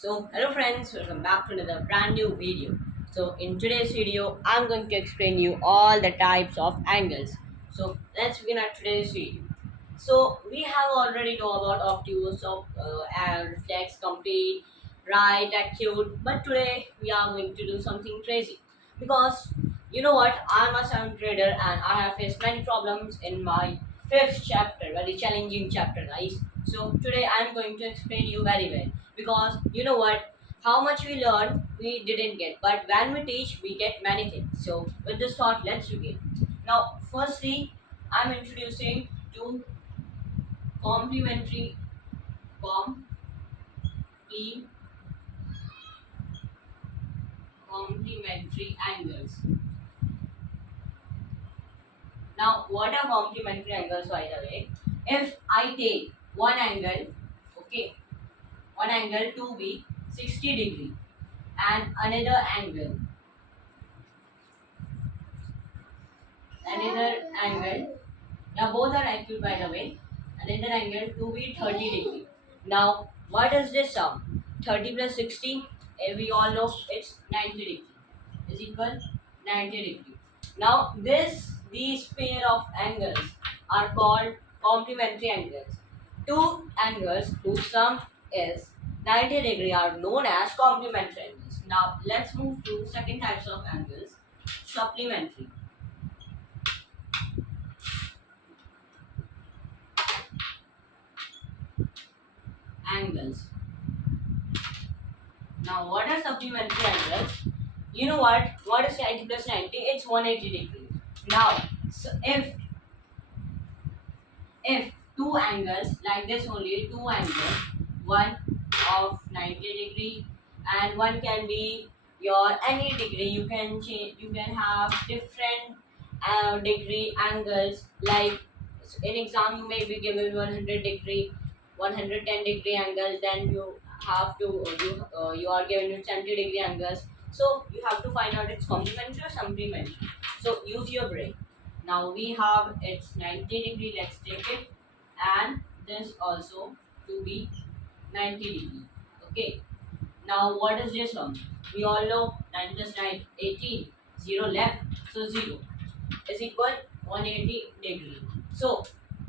So hello friends, welcome back to another brand new video. So in today's video, I'm going to explain you all the types of angles. So let's begin at today's video. So we have already know about obtuse, and reflex, complete, right, acute, but today we are going to do something crazy because you know what? I'm a sound trader and I have faced many problems in my fifth chapter, very challenging chapter, guys. So today I'm going to explain you very well because you know what, how much we learn we didn't get, but when we teach we get many things. So with this thought, let's begin. Now firstly, I'm introducing two complementary comple- complementary angles. Now what are complementary angles, by the way? If I take one angle, okay, one angle to be 60 degree and another angle, now both are acute, by the way, another angle to be 30 degree. Now what is this sum? 30 plus 60, we all know it's 90 degree is equal 90 degree. Now these pair of angles are called complementary angles. Two angles whose sum is 90 degree are known as complementary angles. Now let's move to second types of angles, supplementary angles. Now what are supplementary angles? You know what? What is 90 plus 90? It's 180 degrees. Now, so if two angles like this, only two angles, one of 90 degree and one can be your any degree, you can change, you can have different degree angles. Like in exam you may be given 100 degree, 110 degree angle, then you have to you are given 70 degree angles. So you have to find out it's complementary or supplementary. So use your brain. Now we have it's 90 degree, let's take it, and this also to be 90 degree. Okay. Now what is this one? We all know 9 plus 9, 18. 0 left. So 0 is equal 180 degree. So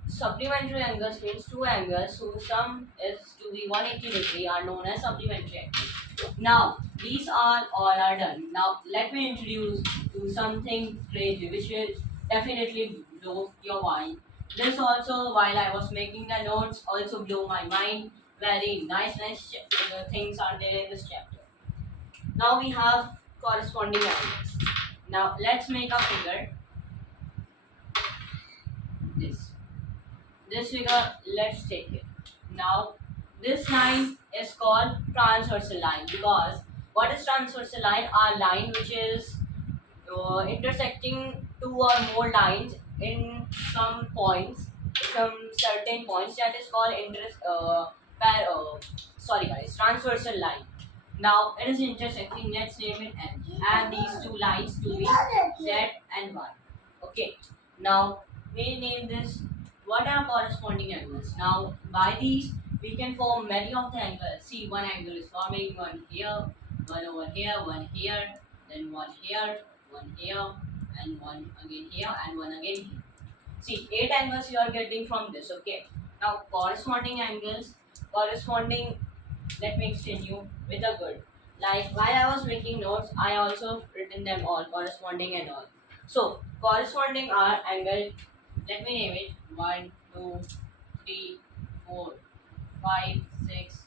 supplementary angles means two angles whose sum is to be 180 degree are known as supplementary angles. Now these are all are done. Now let me introduce to something crazy which will definitely blow your mind. This also, while I was making the notes, also blew my mind. Very nice things are there in this chapter. Now we have corresponding angles. Now let's make a figure. This figure, let's take it. Now this line is called transversal line because what is transversal line? A line which is intersecting two or more lines in some points, some certain points, that is called sorry guys, transversal line. Now it is intersecting, let's name it N, and these two lines to be Z and Y. Okay, now we name this. What are corresponding angles? Now by these we can form many of the angles. See, one angle is forming, one here, one over here, one here, then one here, one here, and one again here, and one again here. See, 8 angles you are getting from this. Okay, now corresponding angles, corresponding, let me explain you with a good. Like while I was making notes, I also written them all, corresponding and all. So corresponding are angle, let me name it 1, 2, 3, 4, 5, 6,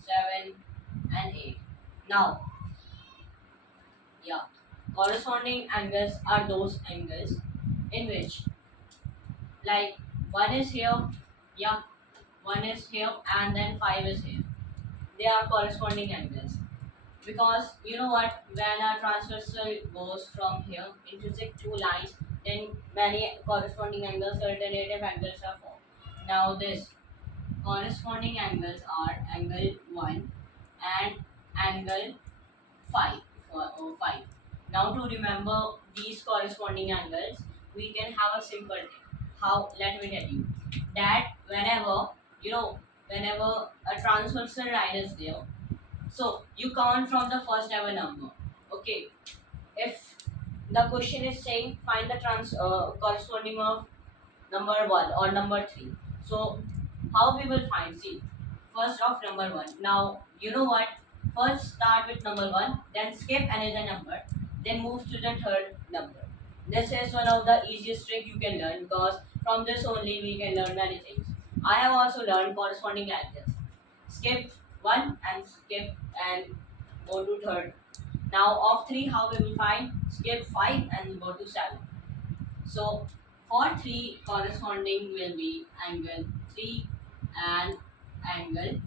7, and 8. Now, yeah, corresponding angles are those angles in which, like, one is here, yeah, one is here, and then 5 is here. They are corresponding angles. Because you know what, when a transversal goes from here intersect two lines, then many corresponding angles, alternative angles are formed. Now this corresponding angles are angle 1 and angle 5 or 5. Now to remember these corresponding angles, we can have a simple thing. How? Let me tell you that whenever, you know, whenever a transversal line is there, So you count from the first ever number. Okay, if the question is saying find the corresponding of number 1 or number 3, so how we will find? See, first of number 1. Now you know what, first start with number 1, then skip another number, then move to the third number. This is one of the easiest trick you can learn, because from this only we can learn many things. I have also learned corresponding like this: skip 1 and skip and go to third. Now of 3, how we will find? Skip 5 and go to 7. So for 3 corresponding will be angle 3 and angle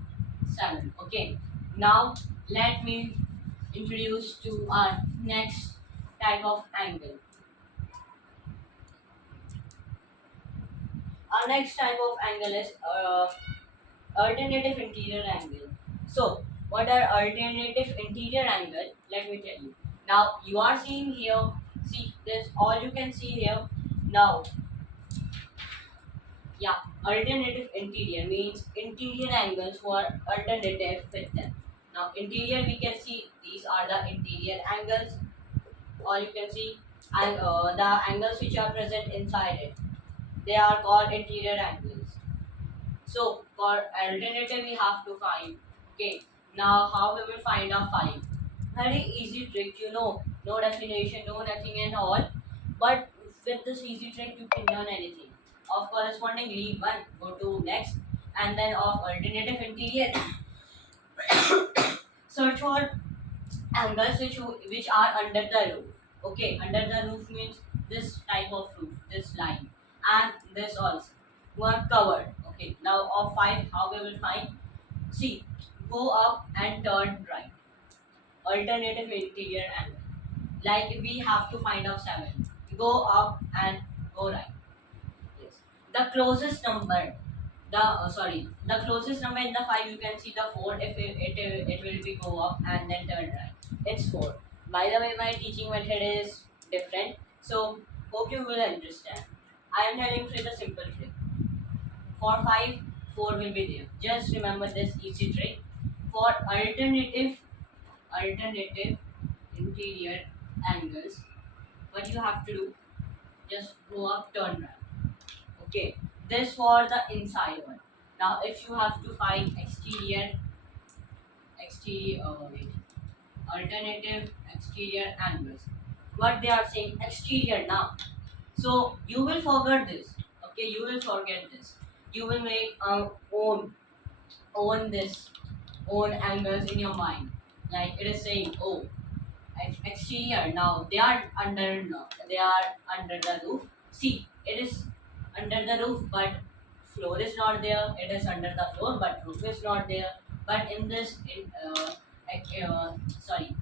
7. Okay. Now let me introduce to our next type of angle. Our next type of angle is alternative interior angle. So what are alternative interior angle? Let me tell you. Now you are seeing here, see this, all you can see here. Now, yeah, alternative interior means interior angles for alternative with them. Now interior, we can see these are the interior angles, or you can see, and the angles which are present inside it, they are called interior angles. So for alternative we have to find. Okay, now how we will find a 5? Very easy trick, you know, no definition, no nothing and all. But with this easy trick you can learn anything. Of corresponding, leave one, go to next, and then of alternative interior, search for angles which are under the roof. Okay, under the roof means this type of roof, this line, and this also, who are covered. Okay, now of 5, how we will find? See, go up and turn right. Alternative interior angle. Like we have to find out 7. Go up and go right. Yes. The closest number, the closest number in the 5, you can see the 4. If it will be go up and then turn right. It's 4. By the way, my teaching method is different, so hope you will understand. I am telling you the simple trick. For 5, 4 will be there. Just remember this easy trick. For alternative interior angles, what you have to do, just go up, turn right. Okay, this for the inside one. Now if you have to find wait, alternative exterior angles, what they are saying, exterior now. So you will forget this. Okay, you will forget this. You will make own this own angles in your mind. Like it is saying, oh, exterior, now they are under, no, they are under the roof. See, it is under the roof, but floor is not there. It is under the floor, but roof is not there. But in this sorry,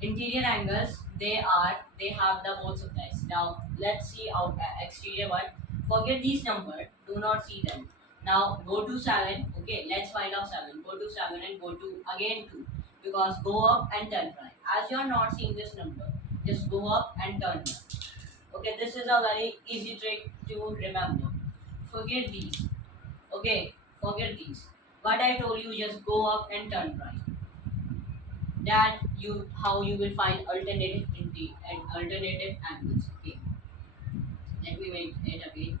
interior angles, they have the both supplies. Now let's see our exterior one. Forget these numbers, do not see them. Now go to 7. Okay, let's find out 7. Go to 7 and go to again 2, because go up and turn right. As you are not seeing this number, just go up and turn right. Okay, this is a very easy trick to remember. Forget these. Okay, forget these. What I told you, just go up and turn right. That you, how you will find alternative and alternative angles. Okay, let me make it again.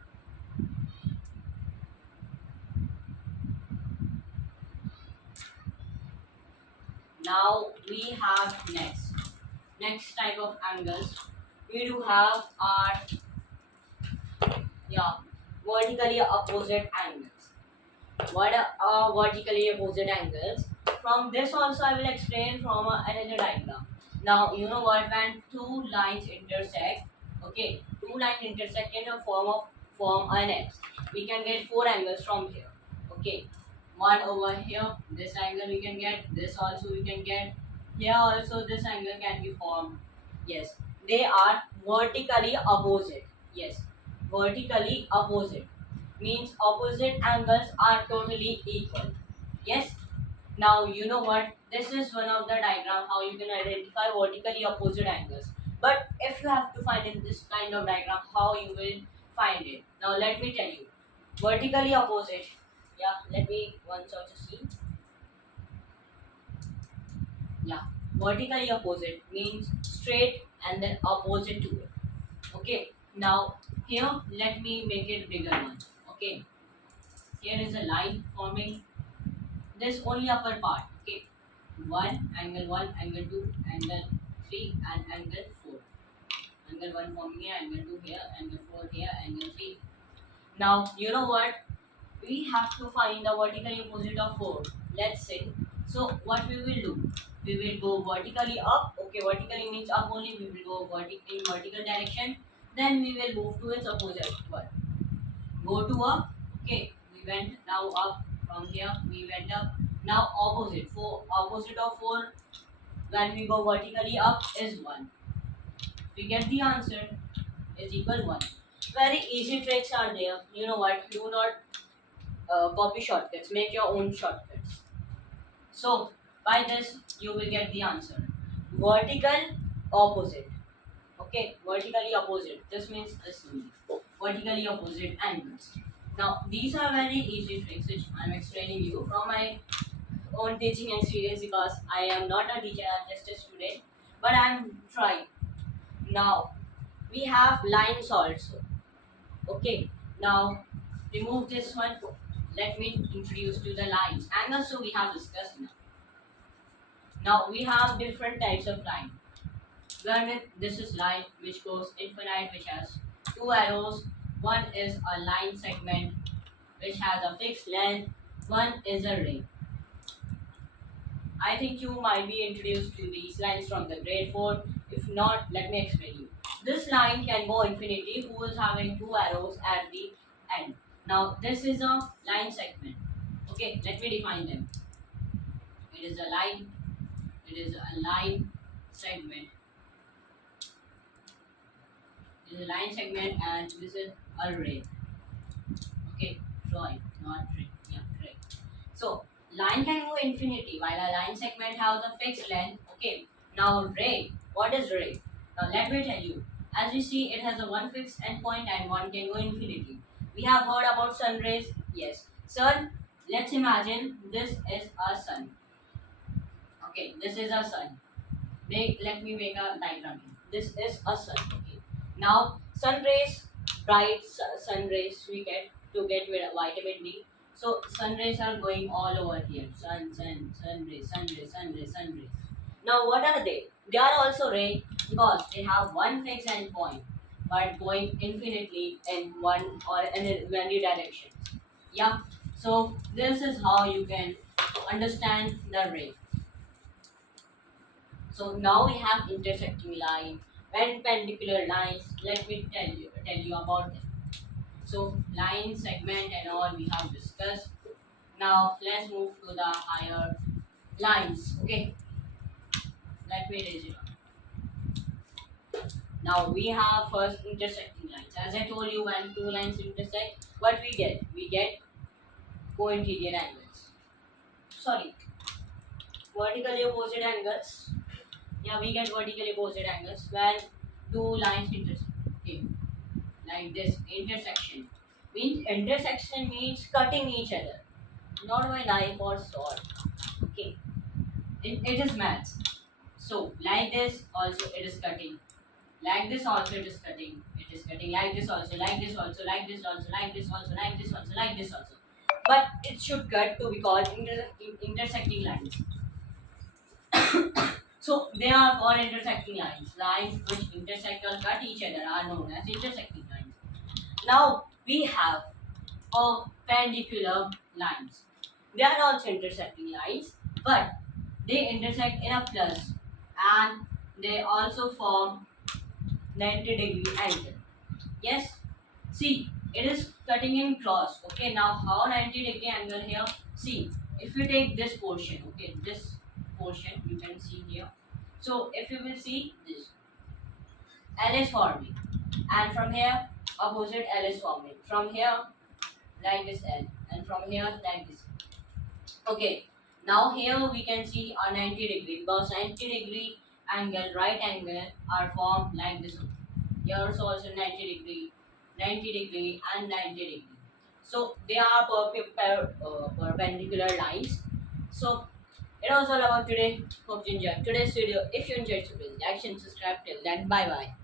Now we have next type of angles. We do have our, yeah, vertically opposite angles. What are vertically opposite angles? From this also I will explain from another diagram. Now you know what, when two lines intersect, okay, two lines intersect in a form an X, we can get four angles from here. Okay, one over here, this angle we can get, this also we can get, here also this angle can be formed. Yes, they are vertically opposite. Yes, vertically opposite means opposite angles are totally equal. Yes, now you know what, this is one of the diagram how you can identify vertically opposite angles. But if you have to find in this kind of diagram, how you will find it? Now let me tell you. Vertically opposite, yeah, let me once also see. Yeah, vertically opposite means straight and then opposite to it. Okay, now here let me make it bigger one. Okay, here is a line forming this only upper part. Okay, 1, angle 2, angle 3, and angle 4. Angle 1 forming here, angle 2 here, angle 4 here, angle 3. Now you know what? We have to find the vertically opposite of 4. Let's say. So what we will do? We will go vertically up. Okay, vertically means up only. We will go in vertical direction. Then we will move to its opposite one. Go to up. Okay, we went now up from here. We went up. Now opposite. For opposite of 4, when we go vertically up is 1. We get the answer is equal 1. Very easy tricks are there. You know what? Do not copy shortcuts. Make your own shortcuts. So by this you will get the answer. Vertical opposite. Okay, vertically opposite. This means this only. Vertically opposite angles. Now these are very easy tricks which I am explaining you from my own teaching experience because I am not a teacher, I am just a student. But I am trying. Now we have lines also. Okay, now remove this one. Let me introduce to the lines. Angles so we have discussed now. Now we have different types of line. One this is line which goes infinite, which has two arrows. One is a line segment which has a fixed length. One is a ray. I think you might be introduced to these lines from the grade 4. If not, let me explain you. This line can go infinity who is having two arrows at the end. Now this is a line segment. Okay, let me define them. It is a line. It is a line segment. This is a line segment and this is a ray. Okay, drawing, not ray. Yeah, ray. So line can go infinity while a line segment has a fixed length. Okay, now ray. What is ray? Now let me tell you. As you see, it has a one fixed endpoint and one can go infinity. We have heard about sun rays. Yes, sun. Let's imagine this is a sun. Okay, this is a sun. Let me make a diagram here. This is a sun. Okay. Now sun rays, bright sun rays we get to get vitamin D. So sun rays are going all over here. Sun rays, sun rays, sun rays, sun rays. Now what are they? They are also ray because they have one fixed endpoint, but going infinitely in one or in many directions. Yeah. So this is how you can understand the ray. So now we have intersecting line, perpendicular lines. Let me tell you about them. So line, segment, and all we have discussed. Now let's move to the higher lines. Okay. Let me raise it up. Now we have first intersecting lines. As I told you, when two lines intersect, what we get? We get co-interior angles. Sorry, vertically opposite angles. Yeah, we get vertically opposite angles when two lines intersect. Okay, like this intersection means cutting each other, not by knife or sword. Okay, it is maths. So like this also it is cutting. Like this also it is cutting. It is cutting like this also, like this also, like this also, like this also, like this also, like this also. But it should cut to be called intersecting lines. So they are called intersecting lines. Lines which intersect or cut each other are known as intersecting lines. Now we have perpendicular lines. They are also intersecting lines, but they intersect in a plus and they also form 90-degree angle. Yes, see, it is cutting in cross. Okay, now how 90-degree angle here? See, if you take this portion, okay, this portion you can see here. So if you will see this, L is forming, and from here opposite L is forming. From here like this L, and from here like this. Okay, now here we can see a 90-degree because 90-degree angle, right angle are formed like this. Here also 90-degree, 90-degree, and 90-degree. So they are perpendicular lines. So It was all about today. Hope you enjoyed today's video. If you enjoyed, so please like and subscribe. Till then, bye bye.